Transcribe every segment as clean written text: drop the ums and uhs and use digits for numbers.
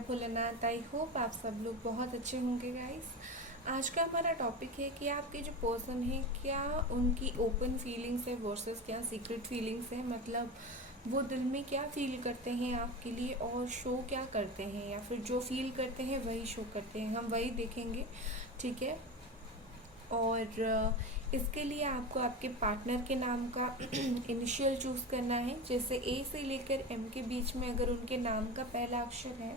Bholenath. I hope आप सब लोग बहुत अच्छे होंगे गाइस। आज का हमारा टॉपिक है कि आपके जो पर्सन है क्या उनकी ओपन फीलिंग्स है वर्सेस क्या सीक्रेट फीलिंग्स है। मतलब वो दिल में क्या फील करते हैं आपके लिए और शो क्या करते हैं, या फिर जो फील करते हैं वही शो करते हैं, हम वही देखेंगे। ठीक है। और इसके लिए आपको आपके पार्टनर के नाम का इनिशियल चूज़ करना है। जैसे ए से लेकर एम के बीच में अगर उनके नाम का पहला अक्षर है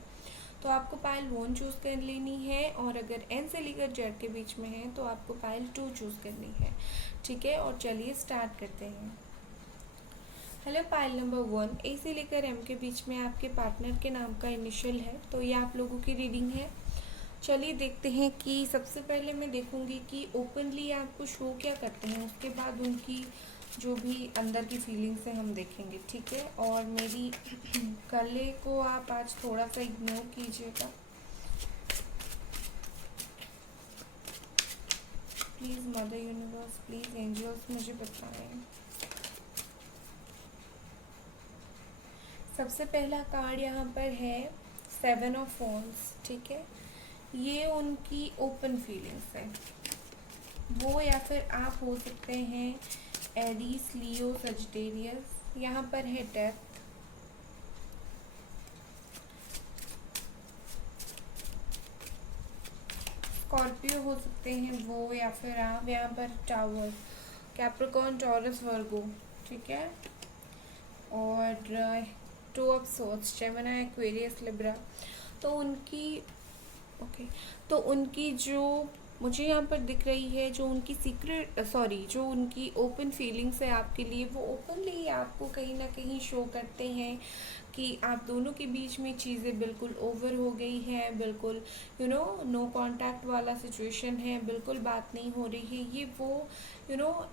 तो आपको पायल 1 चूज़ कर लेनी है, और अगर एन से लेकर जेड के बीच में है तो आपको पायल 2 चूज़ करनी है। ठीक है। और चलिए स्टार्ट करते हैं। हेलो पायल नंबर 1, ए से लेकर एम के बीच में आपके पार्टनर के नाम का इनिशियल है, तो ये आप लोगों की रीडिंग है। चलिए देखते हैं कि सबसे पहले मैं देखूंगी कि ओपनली आपको शो क्या करते हैं, उसके बाद उनकी जो भी अंदर की फीलिंग्स हैं हम देखेंगे। ठीक है। और मेरी गले को आप आज थोड़ा सा इग्नोर कीजिएगा please. Mother universe please angels मुझे बताएं। सबसे पहला कार्ड यहाँ पर है 7 ऑफ वॉन्ड्स। ठीक है। ये उनकी ओपन फीलिंग्स है। वो या फिर आप हो सकते हैं एरीज, लियो, सजिटेरियस। यहाँ पर है डेथ। स्कॉर्पियो हो सकते हैं वो, या फिर आप यहाँ पर टावर, कैप्रिकॉर्न, टॉरस, वर्गो। ठीक है। और 2 of swords, Gemini, Aquarius, Libra. तो उनकी ओके तो उनकी जो मुझे यहाँ पर दिख रही है, जो उनकी जो उनकी ओपन फीलिंग्स है आपके लिए, वो ओपनली आपको कहीं ना कहीं शो करते हैं कि आप दोनों के बीच में चीज़ें बिल्कुल ओवर हो गई हैं, बिल्कुल नो कांटेक्ट वाला सिचुएशन है, बिल्कुल बात नहीं हो रही है। ये वो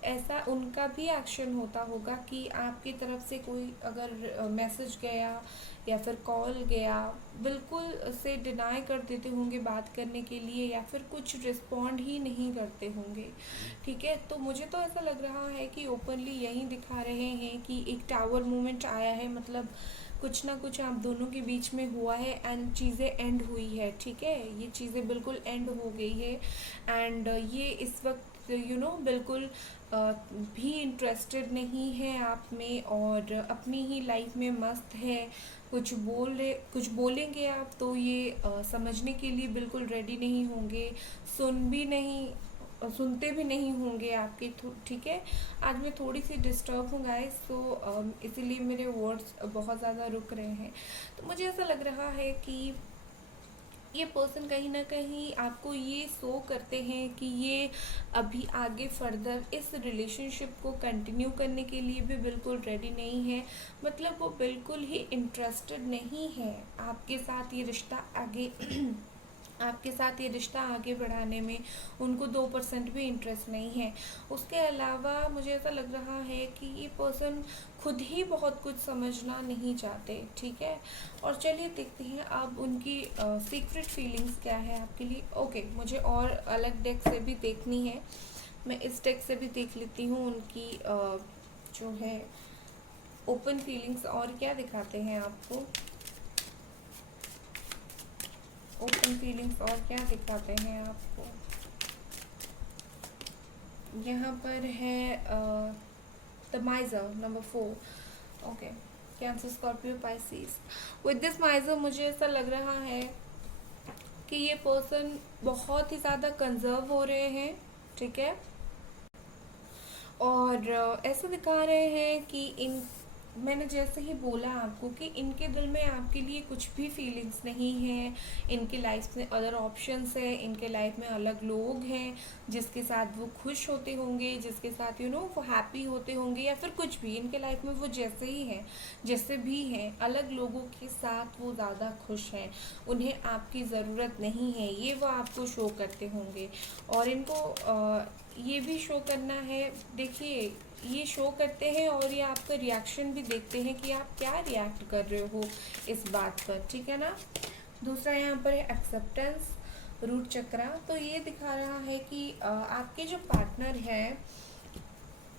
ऐसा उनका भी एक्शन होता होगा कि आपकी तरफ से कोई अगर मैसेज गया या फिर कॉल गया, बिल्कुल से डिनाई कर देते होंगे बात करने के लिए, या फिर कुछ रिस्पॉन्ड ही नहीं करते होंगे। ठीक है। तो मुझे तो ऐसा लग रहा है कि ओपनली यही दिखा रहे हैं कि एक टावर मोमेंट आया है, मतलब कुछ ना कुछ आप दोनों के बीच में हुआ है एंड चीज़ें एंड हुई है। ठीक है। ये चीज़ें बिल्कुल एंड हो गई है एंड ये इस वक्त बिल्कुल भी इंटरेस्टेड नहीं है आप में, और अपनी ही लाइफ में मस्त है। कुछ बोलेंगे आप तो ये समझने के लिए बिल्कुल रेडी नहीं होंगे, सुनते भी नहीं होंगे आपके। ठीक है। आज मैं थोड़ी सी डिस्टर्ब हूँ गाइस, तो इसीलिए मेरे वर्ड्स बहुत ज़्यादा रुक रहे हैं। तो मुझे ऐसा लग रहा है कि ये पर्सन कहीं ना कहीं आपको ये शो करते हैं कि ये अभी आगे फर्दर इस रिलेशनशिप को कंटिन्यू करने के लिए भी बिल्कुल रेडी नहीं है। मतलब वो बिल्कुल ही इंटरेस्टेड नहीं है आपके साथ ये रिश्ता आगे आपके साथ ये रिश्ता आगे बढ़ाने में उनको 2% भी इंटरेस्ट नहीं है। उसके अलावा मुझे ऐसा लग रहा है कि ये पर्सन खुद ही बहुत कुछ समझना नहीं चाहते। ठीक है। और चलिए देखते हैं अब उनकी सीक्रेट फीलिंग्स क्या है आपके लिए। ओके, मुझे और अलग डेक से भी देखनी है, मैं इस डेक से भी देख लेती हूँ उनकी जो है ओपन फीलिंग्स और क्या दिखाते हैं आपको। ओपन फीलिंग्स और क्या दिखाते हैं आपको। यहाँ पर है the माइजर number 4। Okay, cancer, Scorpio, Pisces. With this माइजर मुझे ऐसा लग रहा है कि ये पर्सन बहुत ही ज़्यादा कंजर्व हो रहे हैं। ठीक है। और ऐसा दिखा रहे हैं कि मैंने जैसे ही बोला आपको कि इनके दिल में आपके लिए कुछ भी फीलिंग्स नहीं है। इनके लाइफ में अदर ऑप्शंस है, इनके लाइफ में अलग लोग हैं जिसके साथ वो खुश होते होंगे, जिसके साथ वो हैप्पी होते होंगे, या फिर कुछ भी इनके लाइफ में वो जैसे ही हैं, जैसे भी हैं, अलग लोगों के साथ वो ज़्यादा खुश हैं। उन्हें आपकी ज़रूरत नहीं है, ये वो आपको शो करते होंगे। और इनको ये भी शो करना है, देखिए ये शो करते हैं और ये आपका रिएक्शन भी देखते हैं कि आप क्या रिएक्ट कर रहे हो इस बात पर। ठीक है ना। दूसरा यहाँ पर है एक्सेप्टेंस, रूट चक्रा। तो ये दिखा रहा है कि आपके जो पार्टनर हैं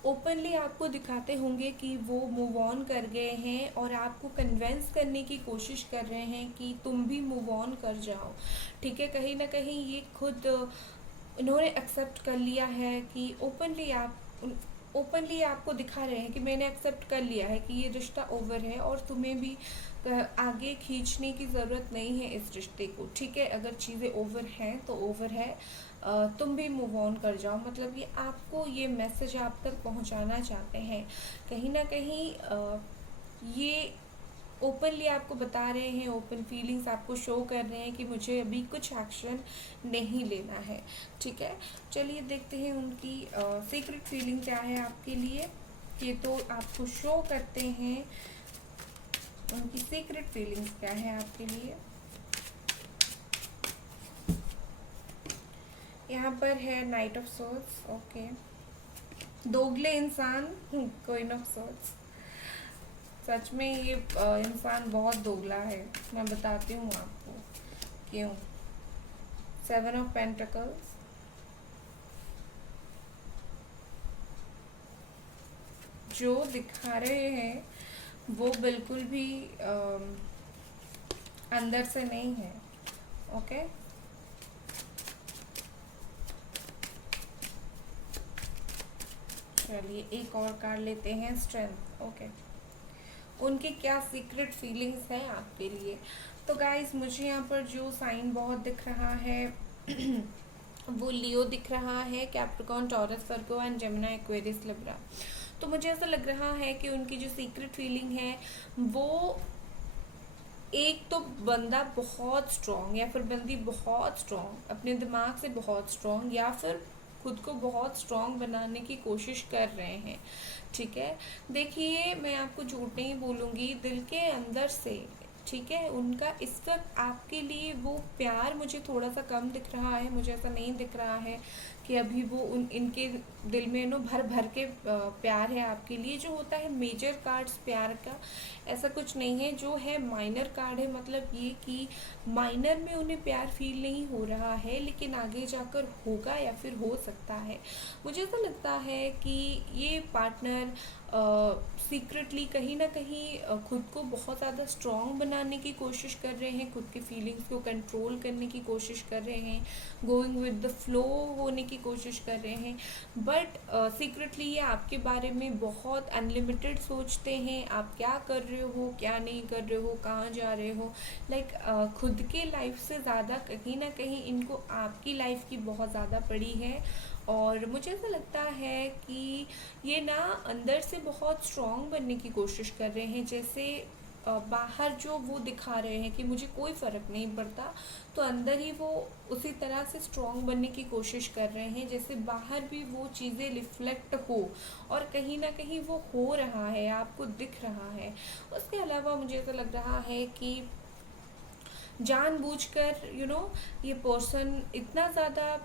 ओपनली आपको दिखाते होंगे कि वो मूव ऑन कर गए हैं और आपको कन्विंस करने की कोशिश कर रहे हैं कि तुम भी मूव ऑन कर जाओ। ठीक है, कहीं ना कहीं ये खुद इन्होंने एक्सेप्ट कर लिया है कि ओपनली आपको दिखा रहे हैं कि मैंने एक्सेप्ट कर लिया है कि ये रिश्ता ओवर है और तुम्हें भी आगे खींचने की ज़रूरत नहीं है इस रिश्ते को। ठीक है, अगर चीज़ें ओवर हैं तो ओवर है, तुम भी मूव ऑन कर जाओ। मतलब ये आपको ये मैसेज आप तक पहुंचाना चाहते हैं। कहीं ना कहीं ये ओपनली आपको बता रहे हैं, ओपन फीलिंग्स आपको शो कर रहे हैं कि मुझे अभी कुछ एक्शन नहीं लेना है। ठीक है, चलिए देखते हैं उनकी सीक्रेट फीलिंग क्या है आपके लिए। ये तो आपको शो करते हैं उनकी सीक्रेट फीलिंग्स क्या है आपके लिए। यहाँ पर है नाइट ऑफ सोर्ड्स। ओके, दोगले इंसान, क्वीन ऑफ सोर्ड्स। सच में ये इंसान बहुत दोगला है, मैं बताती हूँ आपको क्यों। 7 ऑफ पेंटिकल्स, जो दिखा रहे हैं वो बिल्कुल भी अंदर से नहीं है। ओके, चलिए एक और कार्ड लेते हैं, स्ट्रेंथ। ओके, उनकी क्या सीक्रेट फीलिंग्स हैं आपके लिए। तो गाइस मुझे यहाँ पर जो साइन बहुत दिख रहा है वो लियो दिख रहा है, Capricorn, Taurus, Virgo and Gemini, Aquarius, Libra. तो मुझे ऐसा लग रहा है कि उनकी जो सीक्रेट फीलिंग है वो, एक तो बंदा बहुत स्ट्रॉन्ग या फिर बंदी बहुत स्ट्रॉन्ग, अपने दिमाग से बहुत स्ट्रॉन्ग या फिर खुद को बहुत स्ट्रॉन्ग बनाने की कोशिश कर रहे हैं। ठीक है, देखिए मैं आपको झूठ नहीं बोलूँगी, दिल के अंदर से, ठीक है, उनका इस वक्त आपके लिए वो प्यार मुझे थोड़ा सा कम दिख रहा है। मुझे ऐसा नहीं दिख रहा है कि अभी वो इनके दिल में भर भर के प्यार है आपके लिए। जो होता है मेजर कार्ड्स प्यार का, ऐसा कुछ नहीं है। जो है माइनर कार्ड है, मतलब ये कि माइनर में उन्हें प्यार फील नहीं हो रहा है, लेकिन आगे जाकर होगा या फिर हो सकता है। मुझे ऐसा लगता है कि ये पार्टनर सीक्रेटली कहीं ना कहीं खुद को बहुत ज़्यादा स्ट्रॉन्ग बनाने की कोशिश कर रहे हैं, खुद की फीलिंग्स को कंट्रोल करने की कोशिश कर रहे हैं, गोइंग विद द फ्लो होने की कोशिश कर रहे हैं। बट सीक्रेटली ये आपके बारे में बहुत अनलिमिटेड सोचते हैं, आप क्या कर रहे हो, क्या नहीं कर रहे हो, कहाँ जा रहे हो। लाइक खुद के लाइफ से ज़्यादा कहीं ना कहीं इनको आपकी लाइफ की बहुत ज़्यादा पड़ी है। और मुझे ऐसा लगता है कि ये ना अंदर से बहुत स्ट्रॉन्ग बनने की कोशिश कर रहे हैं। जैसे बाहर जो वो दिखा रहे हैं कि मुझे कोई फ़र्क नहीं पड़ता, तो अंदर ही वो उसी तरह से स्ट्रॉन्ग बनने की कोशिश कर रहे हैं, जैसे बाहर भी वो चीज़ें रिफ्लेक्ट हो, और कहीं ना कहीं वो हो रहा है, आपको दिख रहा है। उसके अलावा मुझे ऐसा लग रहा है कि जानबूझकर ये पर्सन इतना ज़्यादा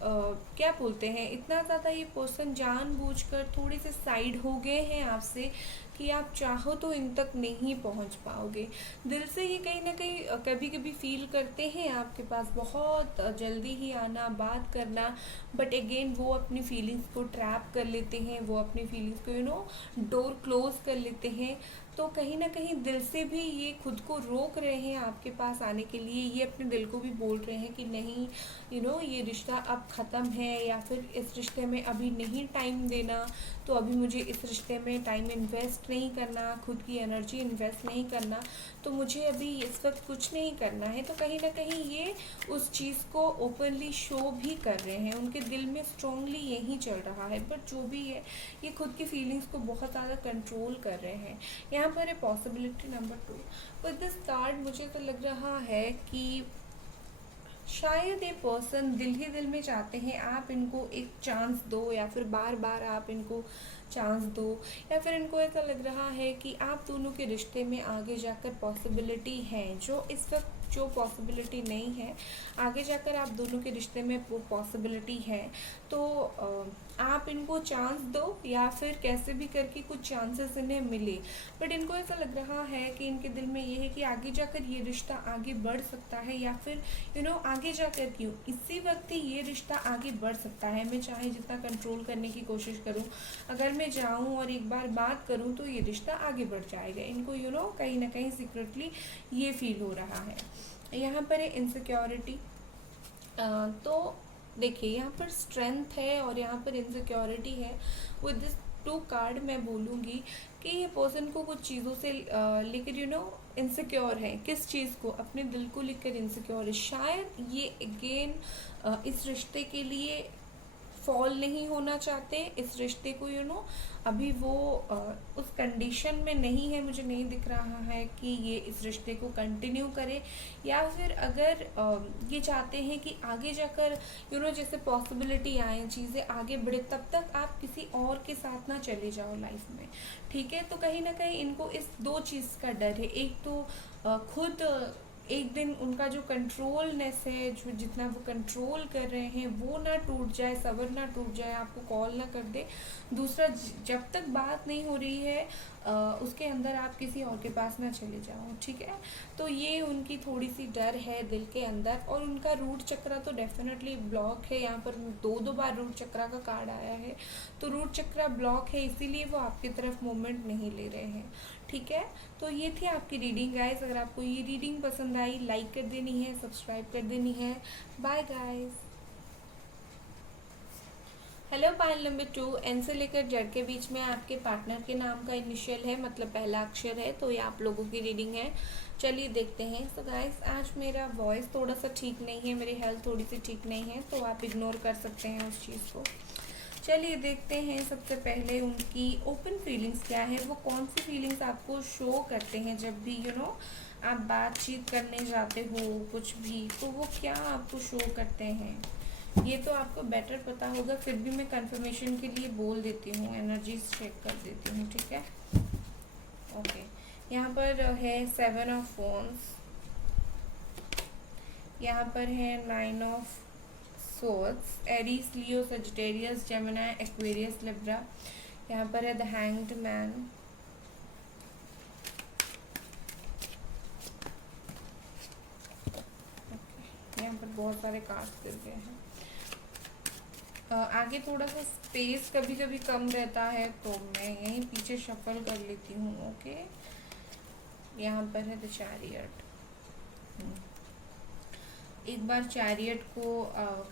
क्या बोलते हैं, इतना ज़्यादा ये पर्सन जानबूझकर थोड़े से साइड हो गए हैं आपसे कि आप चाहो तो इन तक नहीं पहुंच पाओगे। दिल से ये कहीं ना कहीं कभी कभी फील करते हैं आपके पास बहुत जल्दी ही आना, बात करना, बट अगेन वो अपनी फीलिंग्स को ट्रैप कर लेते हैं, वो अपनी फीलिंग्स को डोर क्लोज कर लेते हैं। तो कहीं ना कहीं दिल से भी ये खुद को रोक रहे हैं आपके पास आने के लिए। ये अपने दिल को भी बोल रहे हैं कि नहीं, ये रिश्ता अब ख़त्म है, या फिर इस रिश्ते में अभी नहीं टाइम देना, तो अभी मुझे इस रिश्ते में टाइम इन्वेस्ट नहीं करना, खुद की एनर्जी इन्वेस्ट नहीं करना, तो मुझे अभी इस वक्त कुछ नहीं करना है। तो कहीं ना कहीं ये उस चीज़ को ओपनली शो भी कर रहे हैं, उनके दिल में स्ट्रांगली यही चल रहा है। बट जो भी है, ये खुद की फीलिंग्स को बहुत ज़्यादा कंट्रोल कर रहे हैं। यहाँ पर है possibility number 2। With this card मुझे तो लग रहा है कि शायद ये पर्सन दिल ही दिल में चाहते हैं आप इनको एक चांस दो, या फिर बार बार आप इनको चांस दो, या फिर इनको ऐसा लग रहा है कि आप दोनों के रिश्ते में आगे जाकर पॉसिबिलिटी है, जो इस वक्त जो पॉसिबिलिटी नहीं है, आगे जाकर आप दोनों के रिश्ते में वो पॉसिबिलिटी है। तो आप आप इनको चांस दो या फिर कैसे भी करके कुछ चांसेस इन्हें मिले। बट इनको ऐसा लग रहा है कि इनके दिल में ये है कि आगे जाकर ये रिश्ता आगे बढ़ सकता है, या फिर आगे जाकर क्यों, इसी वक्त ही ये रिश्ता आगे बढ़ सकता है। मैं चाहे जितना कंट्रोल करने की कोशिश करूँ, अगर मैं जाऊँ और एक बार बात करूँ तो ये रिश्ता आगे बढ़ जाएगा। इनको कहीं ना कहीं सीक्रेटली ये फील हो रहा है। यहाँ पर है इनसिक्योरिटी। तो देखिए यहाँ पर स्ट्रेंथ है और यहाँ पर इनसिक्योरिटी है। विद दिस 2 कार्ड मैं बोलूँगी कि ये पर्सन को कुछ चीज़ों से लेकर इनसिक्योर है। किस चीज़ को? अपने दिल को लेकर इनसिक्योर है। शायद ये अगेन इस रिश्ते के लिए फॉल नहीं होना चाहते। इस रिश्ते को अभी वो उस कंडीशन में नहीं है। मुझे नहीं दिख रहा है कि ये इस रिश्ते को कंटिन्यू करे, या फिर अगर ये चाहते हैं कि आगे जाकर जैसे पॉसिबिलिटी आए, चीज़ें आगे बढ़े, तब तक आप किसी और के साथ ना चले जाओ लाइफ में। ठीक है, तो कहीं ना कहीं इनको इस 2 चीज़ का डर है। एक तो खुद एक दिन उनका जो कंट्रोलनेस है, जो जितना वो कंट्रोल कर रहे हैं वो ना टूट जाए, सब्र ना टूट जाए, आपको कॉल ना कर दे। दूसरा, जब तक बात नहीं हो रही है उसके अंदर आप किसी और के पास ना चले जाओ। ठीक है, तो ये उनकी थोड़ी सी डर है दिल के अंदर। और उनका रूट चक्रा तो डेफिनेटली ब्लॉक है। यहाँ पर 2 बार रूट चक्रा का कार्ड आया है, तो रूट चक्रा ब्लॉक है, इसीलिए वो आपकी तरफ मूवमेंट नहीं ले रहे हैं। ठीक है, तो ये थी आपकी रीडिंग गाइस। अगर आपको ये रीडिंग पसंद आई, लाइक कर देनी है, सब्सक्राइब कर देनी है। Bye guys. Hello, pile number 2, N से लेकर जेड के बीच में आपके पार्टनर के नाम का इनिशियल है, मतलब पहला अक्षर है, तो ये आप लोगों की रीडिंग है। चलिए देखते हैं। सो गाइस, आज मेरा वॉइस थोड़ा सा ठीक नहीं है, मेरी हेल्थ थोड़ी सी ठीक नहीं है, तो आप इग्नोर कर सकते हैं उस चीज़ को। चलिए देखते हैं। सबसे पहले उनकी ओपन फीलिंग्स क्या है, वो कौन सी फीलिंग्स आपको शो करते हैं जब भी आप बातचीत करने जाते हो कुछ भी, तो वो क्या आपको शो करते हैं। ये तो आपको बेटर पता होगा, फिर भी मैं कंफर्मेशन के लिए बोल देती हूँ, एनर्जीज चेक कर देती हूँ। ठीक है, ओके। यहाँ पर है 7 ऑफ वॉन्ड्स, यहाँ पर है 9 of swords, Aries, Leo, Sagittarius, Gemini, Aquarius, Libra. यहाँ पर है द हैंग्ड मैन, यहाँ पर बहुत सारे कार्ड्स गिर गए हैं। आगे थोड़ा सा स्पेस कभी कभी कम रहता है, तो मैं यहीं पीछे शफल कर लेती हूँ। ओके, यहाँ पर है द चैरियट। एक बार चैरियट को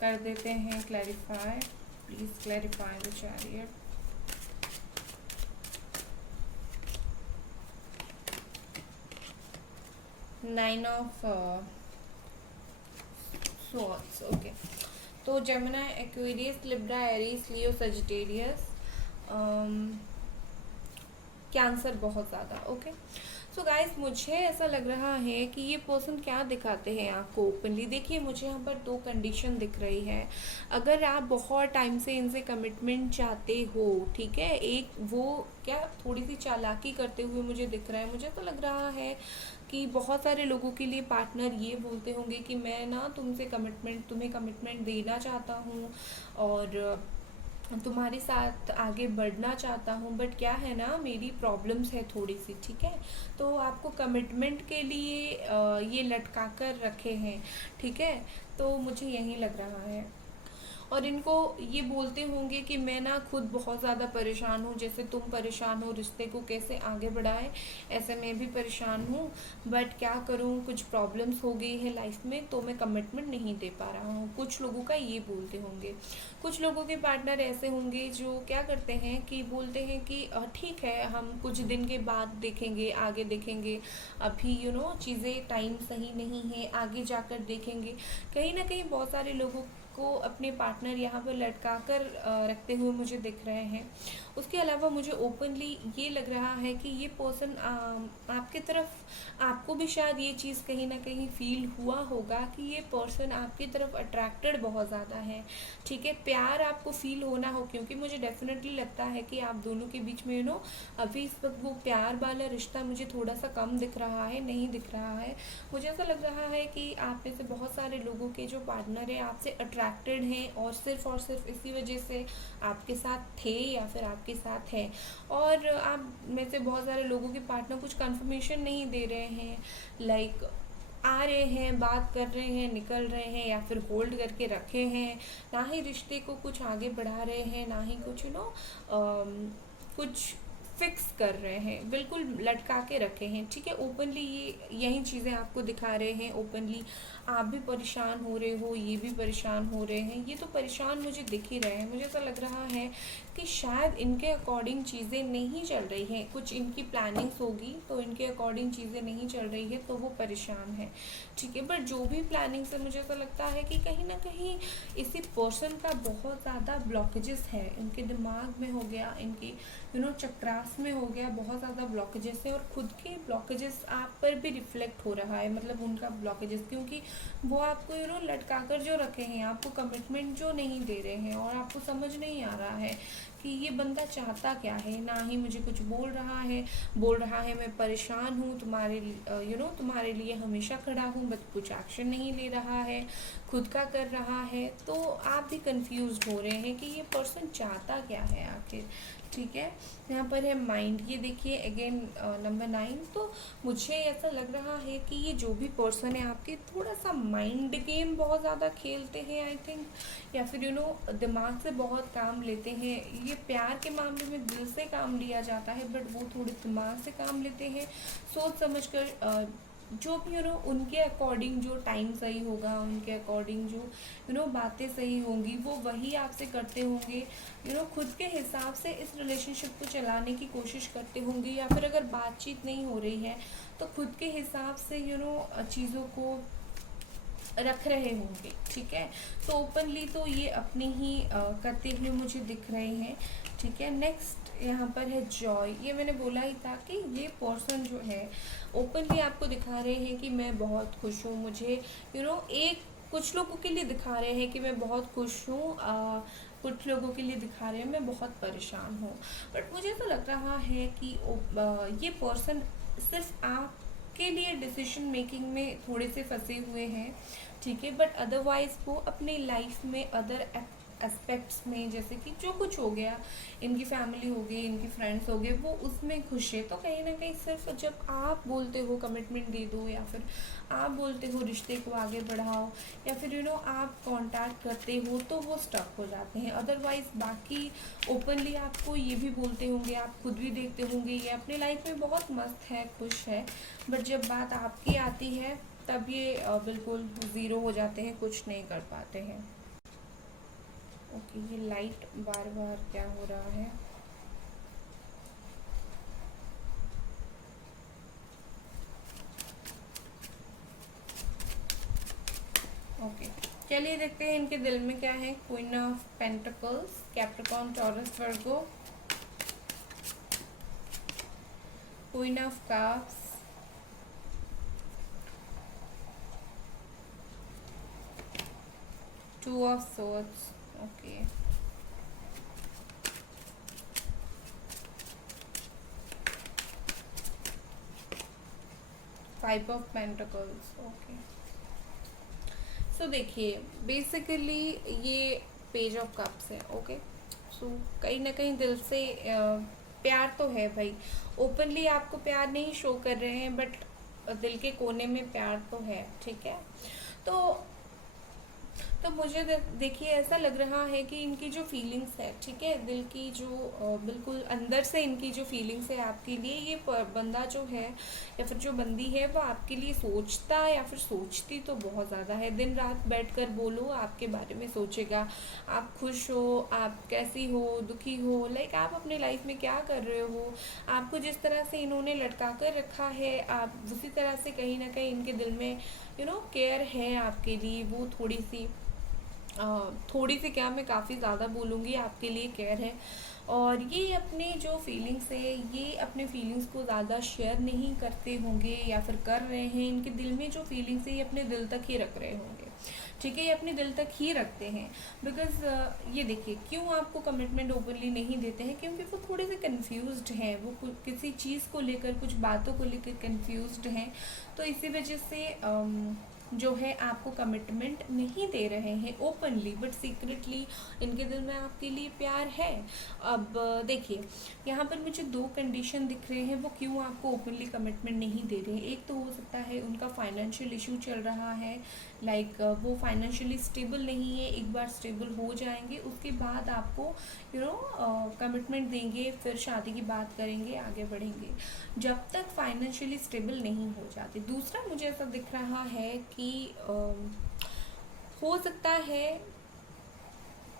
कर देते हैं clarify. Please clarify the chariot. Nine of swords. Okay, तो जेमिनी, एक्वेरियस, लिब्रा, एरीज, लियो, सजिटेरियस, कैंसर बहुत ज़्यादा। ओके, सो गाइस, मुझे ऐसा लग रहा है कि ये पर्सन क्या दिखाते हैं आपको ओपनली। देखिए, मुझे यहाँ पर 2 कंडीशन दिख रही है। अगर आप बहुत टाइम से इनसे कमिटमेंट चाहते हो, ठीक है, एक वो क्या थोड़ी सी चालाकी करते हुए मुझे दिख रहा है। मुझे तो लग रहा है कि बहुत सारे लोगों के लिए पार्टनर ये बोलते होंगे कि मैं ना तुम्हें कमिटमेंट देना चाहता हूँ और तुम्हारे साथ आगे बढ़ना चाहता हूँ, बट क्या है ना, मेरी प्रॉब्लम्स है थोड़ी सी। ठीक है, तो आपको कमिटमेंट के लिए ये लटका कर रखे हैं। ठीक है, तो मुझे यही लग रहा है। और इनको ये बोलते होंगे कि मैं ना खुद बहुत ज़्यादा परेशान हूँ, जैसे तुम परेशान हो रिश्ते को कैसे आगे बढ़ाए, ऐसे मैं भी परेशान हूँ, बट क्या करूँ, कुछ प्रॉब्लम्स हो गई है लाइफ में, तो मैं कमिटमेंट नहीं दे पा रहा हूँ। कुछ लोगों का ये बोलते होंगे। कुछ लोगों के पार्टनर ऐसे होंगे जो क्या करते हैं कि बोलते हैं कि ठीक है, हम कुछ दिन के बाद देखेंगे, आगे देखेंगे, अभी चीज़ें टाइम सही नहीं है, आगे जाकर देखेंगे। कहीं ना कहीं बहुत सारे लोगों को अपने पार्टनर यहाँ पर लटका कर रखते हुए मुझे दिख रहे हैं। उसके अलावा मुझे ओपनली ये लग रहा है कि ये पर्सन आपके तरफ, आपको भी शायद ये चीज़ कहीं ना कहीं फील हुआ होगा कि ये पर्सन आपकी तरफ अट्रैक्टेड बहुत ज़्यादा है। ठीक है, प्यार आपको फील होना हो, क्योंकि मुझे डेफिनेटली लगता है कि आप दोनों के बीच में अभी इस वक्त वो प्यार वाला रिश्ता मुझे थोड़ा सा कम दिख रहा है, नहीं दिख रहा है। मुझे ऐसा लग रहा है कि आप में से बहुत सारे लोगों के जो पार्टनर है आपसे अट्रैक्ट अट्रैक्टेड हैं और सिर्फ इसी वजह से आपके साथ थे या फिर आपके साथ है। और आप में से बहुत सारे लोगों के पार्टनर कुछ कंफर्मेशन नहीं दे रहे हैं, लाइक आ रहे हैं, बात कर रहे हैं, निकल रहे हैं, या फिर होल्ड करके रखे हैं, ना ही रिश्ते को कुछ आगे बढ़ा रहे हैं, ना ही कुछ कुछ फिक्स कर रहे हैं, बिल्कुल लटका के रखे हैं। ठीक है, ओपनली ये यही चीज़ें आपको दिखा रहे हैं। ओपनली आप भी परेशान हो रहे हो, ये भी परेशान हो रहे हैं। ये तो परेशान मुझे दिख ही रहे हैं। मुझे ऐसा लग रहा है कि शायद इनके अकॉर्डिंग चीज़ें नहीं चल रही हैं, कुछ इनकी प्लानिंग्स होगी तो इनके अकॉर्डिंग चीज़ें नहीं चल रही है तो वो परेशान है। ठीक है, बट जो भी प्लानिंग्स है मुझे ऐसा लगता है कि कहीं ना कहीं इसी पर्सन का बहुत ज़्यादा ब्लॉकेजेस है, इनके दिमाग में हो गया, इनकी चक्रास में हो गया, बहुत ज़्यादा ब्लॉकेजेस है। और खुद के ब्लॉकेजेस आप पर भी रिफ्लेक्ट हो रहा है, मतलब उनका ब्लॉकेजेस, क्योंकि वो आपको लटका कर जो रखे हैं, आपको कमिटमेंट जो नहीं दे रहे हैं, और आपको समझ नहीं आ रहा है कि ये बंदा चाहता क्या है। ना ही मुझे कुछ बोल रहा है मैं परेशान हूँ तुम्हारे तुम्हारे लिए हमेशा खड़ा हूँ, बट कुछ एक्शन नहीं ले रहा है, खुद का कर रहा है। तो आप भी कंफ्यूज हो रहे हैं कि ये पर्सन चाहता क्या है आखिर। ठीक है, यहाँ पर है माइंड, ये देखिए अगेन नंबर 9। तो मुझे ऐसा लग रहा है कि ये जो भी पर्सन है आपके, थोड़ा सा माइंड गेम बहुत ज़्यादा खेलते हैं आई थिंक, या फिर दिमाग से बहुत काम लेते हैं। ये प्यार के मामले में दिल से काम लिया जाता है, बट वो थोड़े दिमाग से काम लेते हैं, सोच समझ कर जो भी उनके अकॉर्डिंग जो टाइम सही होगा, उनके अकॉर्डिंग जो बातें सही होंगी, वो वही आपसे करते होंगे। खुद के हिसाब से इस रिलेशनशिप को चलाने की कोशिश करते होंगे, या फिर अगर बातचीत नहीं हो रही है तो खुद के हिसाब से चीज़ों को रख रहे होंगे। ठीक है, तो ओपनली तो ये अपनी ही करते हुए मुझे दिख रहे हैं। ठीक है, नेक्स्ट यहाँ पर है जॉय। ये मैंने बोला ही था कि ये पर्सन जो है ओपनली आपको दिखा रहे हैं कि मैं बहुत खुश हूँ। मुझे एक कुछ लोगों के लिए दिखा रहे हैं कि मैं बहुत खुश हूँ, कुछ लोगों के लिए दिखा रहे हैं मैं बहुत परेशान हूँ। बट मुझे तो लग रहा है कि ये पर्सन सिर्फ आपके लिए डिसीजन मेकिंग में थोड़े से फंसे हुए हैं। ठीक है, बट अदरवाइज वो अपनी लाइफ में अदर एस्पेक्ट्स में, जैसे कि जो कुछ हो गया, इनकी फैमिली हो गई, इनकी फ्रेंड्स हो गए, वो उसमें खुश है। तो कहीं ना कहीं सिर्फ जब आप बोलते हो कमिटमेंट दे दो, या फिर आप बोलते हो रिश्ते को आगे बढ़ाओ, या फिर आप कांटेक्ट करते हो, तो वो स्टक हो जाते हैं। अदरवाइज बाकी ओपनली आपको ये भी बोलते होंगे, आप खुद भी देखते होंगे, ये अपने लाइफ में बहुत मस्त है, खुश है, बट जब बात आपकी आती है तब ये बिल्कुल ज़ीरो हो जाते हैं, कुछ नहीं कर पाते हैं। ओके, ये लाइट बार बार क्या हो रहा है। ओके, चलिए देखते हैं इनके दिल में क्या है। Queen of pentacles, Capricorn, Taurus, Virgo, queen of cups, two of swords. Okay, five of pentacles. Okay, so देखिए बेसिकली ये पेज ऑफ कप्स है। ओके, सो कहीं ना कहीं दिल से प्यार तो है भाई, ओपनली आपको प्यार नहीं शो कर रहे हैं, बट दिल के कोने में प्यार तो है। ठीक है, तो मुझे देखिए ऐसा लग रहा है कि इनकी जो फीलिंग्स है, ठीक है, दिल की जो बिल्कुल अंदर से इनकी जो फीलिंग्स है आपके लिए, ये बंदा जो है या फिर जो बंदी है वो आपके लिए सोचता या फिर सोचती तो बहुत ज़्यादा है। दिन रात बैठकर बोलो आपके बारे में सोचेगा, आप खुश हो, आप कैसी हो, दुखी हो, लाइक आप अपने लाइफ में क्या कर रहे हो, आपको जिस तरह से इन्होंने लटका कर रखा है, आप उसी तरह से कहीं ना कहीं इनके दिल में केयर है आपके लिए। वो थोड़ी सी क्या, मैं काफ़ी ज़्यादा बोलूँगी, आपके लिए केयर है। और ये अपने जो फीलिंग्स है, ये अपने फीलिंग्स को ज़्यादा शेयर नहीं करते होंगे या फिर कर रहे हैं। इनके दिल में जो फीलिंग्स है ये अपने दिल तक ही रख रहे होंगे। ठीक है, ये अपने दिल तक ही रखते हैं, बिकॉज ये देखिए क्यों आपको कमिटमेंट ओपनली नहीं देते हैं, क्योंकि वो थोड़े से कंफ्यूज्ड हैं, वो किसी चीज़ को लेकर, कुछ बातों को लेकर कंफ्यूज्ड हैं। तो इसी वजह से जो है आपको कमिटमेंट नहीं दे रहे हैं ओपनली, बट सीक्रेटली इनके दिल में आपके लिए प्यार है। अब देखिए, यहाँ पर मुझे दो कंडीशन दिख रहे हैं वो क्यों आपको ओपनली कमिटमेंट नहीं दे रहे हैं। एक तो हो सकता है उनका फाइनेंशियल इशू चल रहा है, लाइक वो फाइनेंशियली स्टेबल नहीं है, एक बार स्टेबल हो जाएंगे उसके बाद आपको कमिटमेंट देंगे, फिर शादी की बात करेंगे, आगे बढ़ेंगे, जब तक फाइनेंशियली स्टेबल नहीं हो जाते। दूसरा मुझे ऐसा दिख रहा है कि हो सकता है,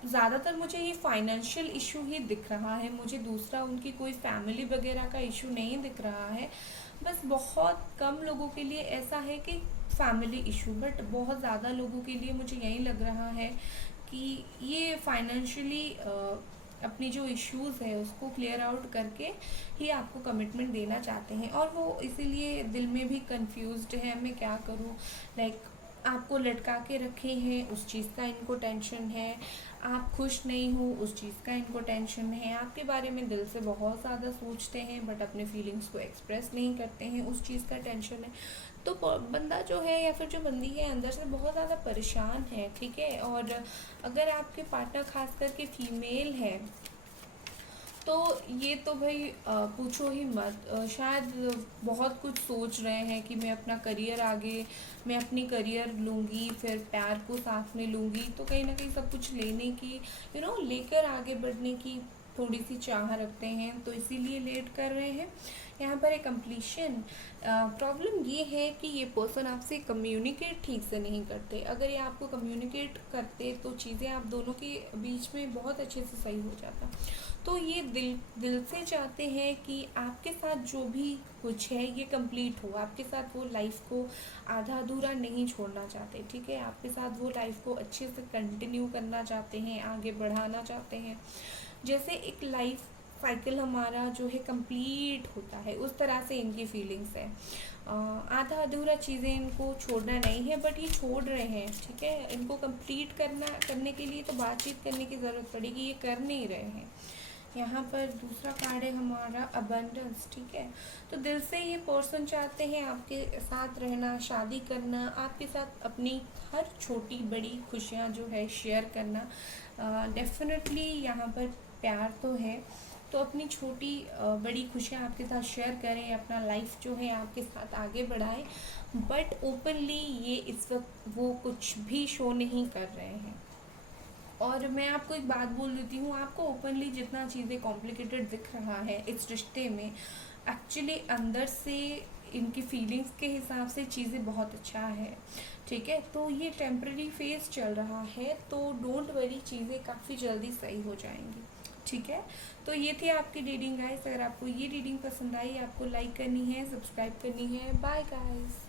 ज़्यादातर मुझे ये फाइनेंशियल इशू ही दिख रहा है, मुझे दूसरा उनकी कोई फैमिली वगैरह का इशू नहीं दिख रहा है। बस बहुत कम लोगों के लिए ऐसा है कि फैमिली इशू, बट बहुत ज़्यादा लोगों के लिए मुझे यही लग रहा है कि ये फाइनेंशियली अपनी जो इश्यूज़ है उसको क्लियर आउट करके ही आपको कमिटमेंट देना चाहते हैं, और वो इसीलिए दिल में भी कंफ्यूज्ड है मैं क्या करूँ। लाइक आपको लटका के रखे हैं उस चीज़ का इनको टेंशन है, आप खुश नहीं हो उस चीज़ का इनको टेंशन है, आपके बारे में दिल से बहुत ज़्यादा सोचते हैं बट अपने फीलिंग्स को एक्सप्रेस नहीं करते हैं, उस चीज़ का टेंशन है। तो बंदा जो है या फिर जो बंदी है अंदर से बहुत ज़्यादा परेशान है, ठीक है। और अगर आपके पार्टनर खास करके फीमेल है तो ये तो भाई पूछो ही मत, शायद बहुत कुछ सोच रहे हैं कि मैं अपना करियर आगे, मैं अपनी करियर लूँगी फिर प्यार को साथ में लूँगी, तो कहीं ना कहीं सब कुछ लेने की लेकर आगे बढ़ने की थोड़ी सी चाह रखते हैं, तो इसीलिए लेट कर रहे हैं। यहाँ पर एक कंप्लीशन प्रॉब्लम ये है कि ये पर्सन आपसे कम्युनिकेट ठीक से नहीं करते। अगर ये आपको कम्युनिकेट करते तो चीज़ें आप दोनों के बीच में बहुत अच्छे से सही हो जाता। तो ये दिल से चाहते हैं कि आपके साथ जो भी कुछ है ये कंप्लीट हो, आपके साथ वो लाइफ को आधा अधूरा नहीं छोड़ना चाहते, ठीक है। आपके साथ वो लाइफ को अच्छे से कंटिन्यू करना चाहते हैं, आगे बढ़ाना चाहते हैं। जैसे एक लाइफ साइकिल हमारा जो है कंप्लीट होता है उस तरह से इनकी फीलिंग्स है। आधा अधूरा चीज़ें इनको छोड़ना नहीं है बट ये छोड़ रहे हैं, ठीक है। इनको कंप्लीट करने के लिए तो बातचीत करने की ज़रूरत पड़ेगी, ये कर नहीं रहे हैं। यहाँ पर दूसरा कार्ड है हमारा अबंडेंस, ठीक है। तो दिल से ये पर्सन चाहते हैं आपके साथ रहना, शादी करना, आपके साथ अपनी हर छोटी बड़ी खुशियाँ जो है शेयर करना। डेफिनेटली यहाँ पर प्यार तो है, तो अपनी छोटी बड़ी खुशियाँ आपके साथ शेयर करें, अपना लाइफ जो है आपके साथ आगे बढ़ाएं, बट ओपनली ये इस वक्त वो कुछ भी शो नहीं कर रहे हैं। और मैं आपको एक बात बोल देती हूँ, आपको ओपनली जितना चीज़ें कॉम्प्लिकेटेड दिख रहा है इस रिश्ते में, एक्चुअली अंदर से इनकी फीलिंग्स के हिसाब से चीज़ें बहुत अच्छा है, ठीक है। तो ये टेम्पररी फेज चल रहा है, तो डोंट वरी, चीज़ें काफ़ी जल्दी सही हो जाएंगी, ठीक है। तो ये थी आपकी रीडिंग गाइस। अगर आपको ये रीडिंग पसंद आई, आपको लाइक करनी है, सब्सक्राइब करनी है। Bye guys.